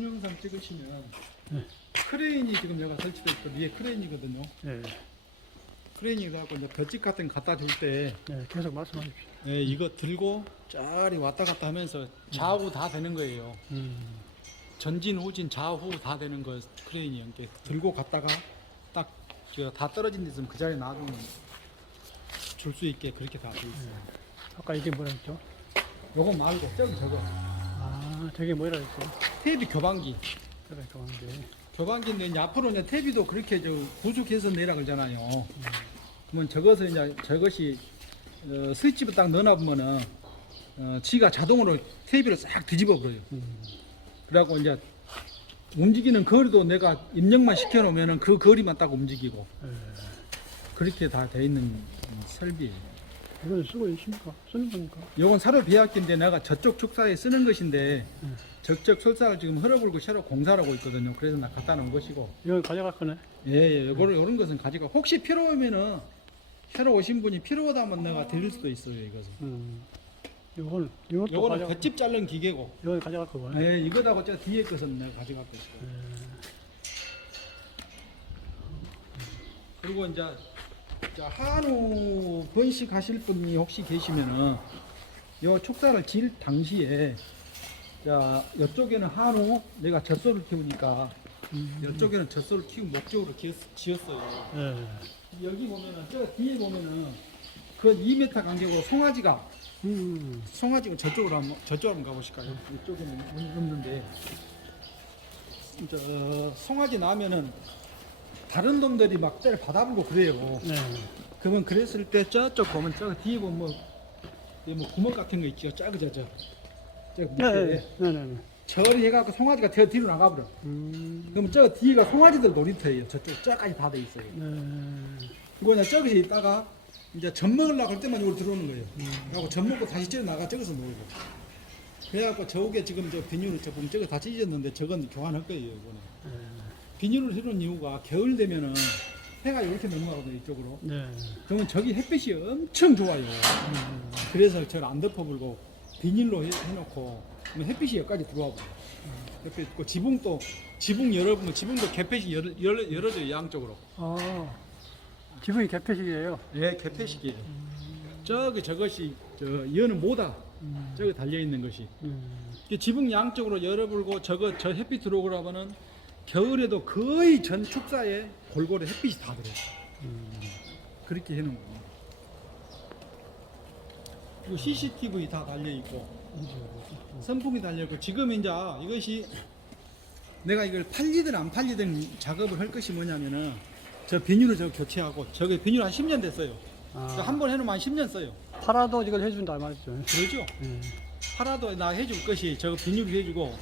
동영상 찍으시면 네. 크레인이 지금 내가 설치돼 있고 위에 크레인이거든요. 네, 크레인이 갖고 이제 볏짚 같은 거 갖다 줄 때 네, 계속 말씀하십시오. 예, 이거 들고 짜리 왔다 갔다 하면서 좌우 다 되는 거예요. 음, 전진, 후진, 좌우 다 되는 거 크레인이 이렇게 들고 갔다가 딱다 떨어진 데 있으면 그 자리에 놔두면 줄 수 있게 그렇게 다 돼 있어요. 아까 이게 뭐라 했죠? 요거 말고 저기 저거 아, 저게 뭐라 했어요? 테이프 교반기. 그래, 그만데. 교반기인데 이제 앞으로 이제 테이프도 그렇게 저 구축해서 내라 그러잖아요. 그러면 저것을 이제 저것이 어, 스위치부 딱 넣어놔보면은 어, 지가 자동으로 테이프를 싹 뒤집어 버려요. 음, 그래갖고 이제 움직이는 거리도 내가 입력만 시켜놓으면은 그 거리만 딱 움직이고 네. 그렇게 다 돼 있는 음, 설비예요. 이건 쓰고 있습니까? 쓰는 거니까. 요건 사료 배합기인데 내가 저쪽 축사에 쓰는 것인데 음. 저쪽 설사를 지금 헐어불고 새로 공사를 하고 있거든요. 그래서 나 갖다 놓은 것이고 이건 가져갈 거네. 예, 예, 요거를 요런 것은 가지고 혹시 필요 오면은 새로 오신 분이 필요하다면 내가 드릴 수도 있어요. 이것은. 음, 이거는, 이것도 요거는 가져가, 볏짚 자른 기계고. 이건 가져갈 거고. 예, 이거다고 저 뒤에 것은 내가 가져갈 것이고. 그리고 이제 자, 한우 번식 하실 분이 혹시 계시면은 요 축사를 질 당시에 자 이쪽에는 한우 내가 젖소를 키우니까 음, 이쪽에는 젖소를 키운 목적으로 기- 지었어요. 네. 여기 보면은 저 뒤에 보면은 그 2m 간격으로 송아지가 음, 송아지가 저쪽으로 한번 저쪽으로 한번 가보실까요? 이쪽에는 문이 없는데 저 송아지 나면은 다른 놈들이 막 쟤를 받아보고 그래요. 네. 그러면 그랬을 때 저쪽 보면 저 뒤에 보면 뭐, 이뭐 구멍 같은 거 있죠. 작은 저 저. 저 밑에 네, 네, 네, 네. 저리 해갖고 송아지가 저 뒤로 나가버려. 음, 그러면 저 뒤가 송아지들 놀이터예요. 저쪽 저까지 다 돼 있어요. 네. 그거 그냥 저기서 있다가 이제 젖 먹으려고 할 때만 여기 들어오는 거예요. 그리고 젖 먹고 다시 쪄 나가 저기서 놀고. 그래갖고 저게 지금 저 비닐을 저 보면 저거 다 찢어졌는데 저건 교환할 거예요 이거는. 네. 비닐을 해놓은 이유가 겨울 되면은 해가 이렇게 넘어가거든요 이쪽으로. 네. 그러면 저기 햇빛이 엄청 좋아요. 음, 그래서 저를 안 덮어불고 비닐로 해, 놓고 햇빛이 여기까지 들어와 버려. 햇빛 있고 지붕도 지붕 열어보면 지붕도 개폐식 열어, 열어, 열어져요 양쪽으로. 아, 지붕이 개폐식이에요. 예, 개폐식이에요. 저기 저것이 저 여는 모다 음, 저기 달려 있는 것이 음, 이게 지붕 양쪽으로 열어불고 저거 저 햇빛 들어오라면은 겨울에도 거의 전 축사에 골고루 햇빛이 다 들어요. 음. 그렇게 해놓은 거예요. 그리고 CCTV 다 달려 있고 선풍기 달려 있고 지금 이제 이것이 내가 이걸 팔리든 안 팔리든 작업을 할 것이 뭐냐면은 저 비닐을 저 교체하고 저게 비닐 한 10년 됐어요. 아, 한 번 해놓으면 한 10년 써요. 팔아도 이걸 해준다 말이죠. 그러죠? 네. 팔아도 나 해줄 것이 저거 비닐을 해주고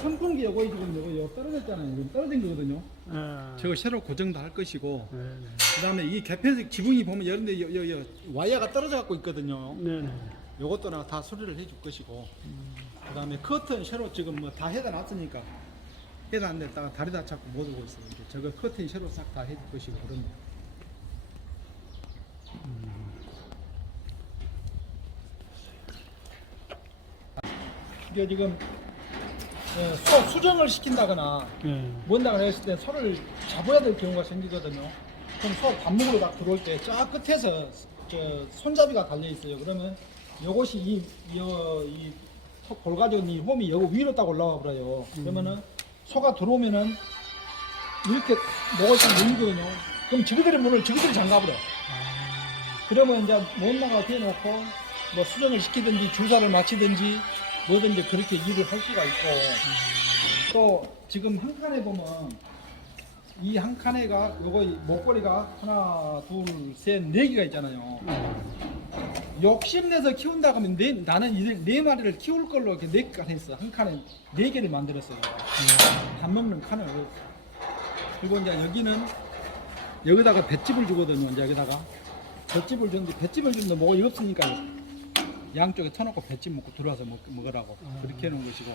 선풍기 요거 지금 요거 요 떨어졌잖아요. 지금 떨어진 거거든요. 네. 저거 새로 고정도 할 것이고 네, 네. 그다음에 이 개폐색 지붕이 보면 이런데 요, 요, 요 와이어가 떨어져 갖고 있거든요. 네, 네. 요것도 나 다 수리를 해줄 것이고 그다음에 커튼 새로 지금 뭐 다 해다 놨으니까 해다 안 냈다가 다리다 자꾸 못 오고 있어요. 이제 저거 커튼 새로 싹 다 해줄 것이고 그런. 이게 지금 어, 소 수정을 시킨다거나 네. 뭔가 했을 때 소를 잡아야 될 경우가 생기거든요. 그럼 소밥 먹으러 딱 들어올 때저 끝에서 저 손잡이가 달려 있어요. 그러면 요것이 이, 요, 이톱 골가지고 이 홈이 여기 위로 딱 올라와 버려요. 그러면은 소가 들어오면은 이렇게 목을 딱 눌리거든요. 그럼 지그들이 문을 지그들이 잠가버려. 아, 그러면 이제 못 나가 대놓고 뭐 수정을 시키든지 주사를 맞히든지 뭐든지 그렇게 일을 할 수가 있고 또 지금 한 칸에 보면 이 한 칸에가 요거 목걸이가 하나 둘셋네 개가 있잖아요. 욕심내서 키운다고 하면 네, 나는 이들 네 마리를 키울 걸로 이렇게 네 칸 했어. 한 칸에 네 개를 만들었어요. 밥 먹는 칸을. 그리고 이제 여기는 여기다가 뱃집을 주거든요. 이제 여기다가 뱃집을 주는데 뱃집을 주는데 뭐가 없으니까 양쪽에 터놓고 배찜 먹고 들어와서 먹, 먹으라고 아. 그렇게 해놓은 것이고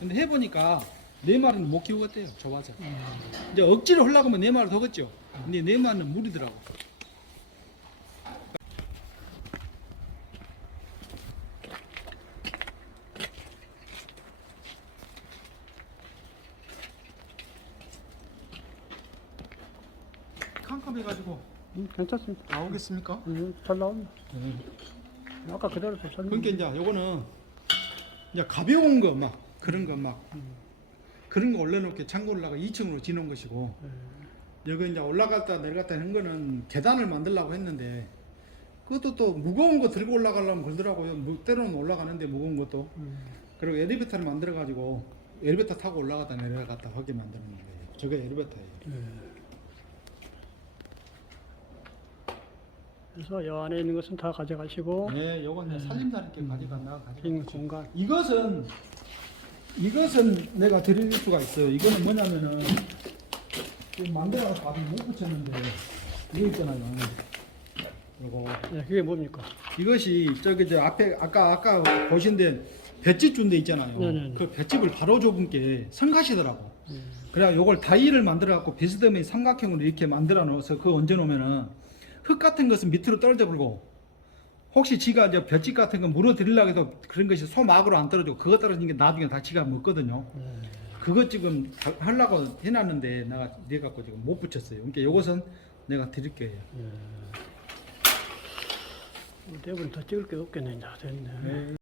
근데 해보니까 네 내 말은 못 키우겠대요 좁아서 음. 이제 억지로 하려고 하면 네 마리 더 걷죠 근데 네 마리는 무리더라고 캄캄해가지고 음, 괜찮습니다. 나오겠습니까? 음, 잘 나옵니다. 음. 아까 그대로 또 설명. 그러니까 이제 요거는 이제 가벼운 거 막 그런 거 막 그런 거 올려놓게 창고 올라가 2층으로 지는 것이고 여기 이제 올라갔다 내려갔다 하는 거는 계단을 만들려고 했는데 그것도 또 무거운 거 들고 올라가려면 그러더라고요. 무- 때로는 올라가는데 무거운 것도 음. 그리고 엘리베이터를 만들어 가지고 엘리베이터 타고 올라갔다 내려갔다 하게 만드는 거예요. 저게 엘리베이터예요. 그래서 여 안에 있는 것은 다 가져가시고 네, 요건 이제 살림살 있게 가져간다. 빈 공간. 이것은 이것은 내가 드릴 수가 있어요. 이거는 뭐냐면은 지금 만들어서 밥을 못 붙였는데 이거 있잖아요. 이거 네, 그게 뭡니까? 이것이 저기 저 앞에 아까 아까 보신데 볏짚 준데 있잖아요. 네 네 네. 그 볏짚을 바로 좁은 게 성가시더라고. 음. 그래 요걸 다이를 만들어 갖고 비스듬히 삼각형으로 이렇게 만들어 놓아서 그거 얹어 놓으면은 흙 같은 것은 밑으로 떨어져 버리고 혹시 지가 이제 볏짚 같은 거 물어 드리려고 해도 그런 것이 소막으로 안 떨어지고 그거 떨어진 게 나중에 다 지가 먹거든요. 네. 그것 지금 다- 하려고 해놨는데 내가 내 갖고 지금 못 붙였어요. 그러니까 요것은 내가 드릴 거예요. 네. 대부분 더 찍을 게 없겠네. 이제 됐네. 네.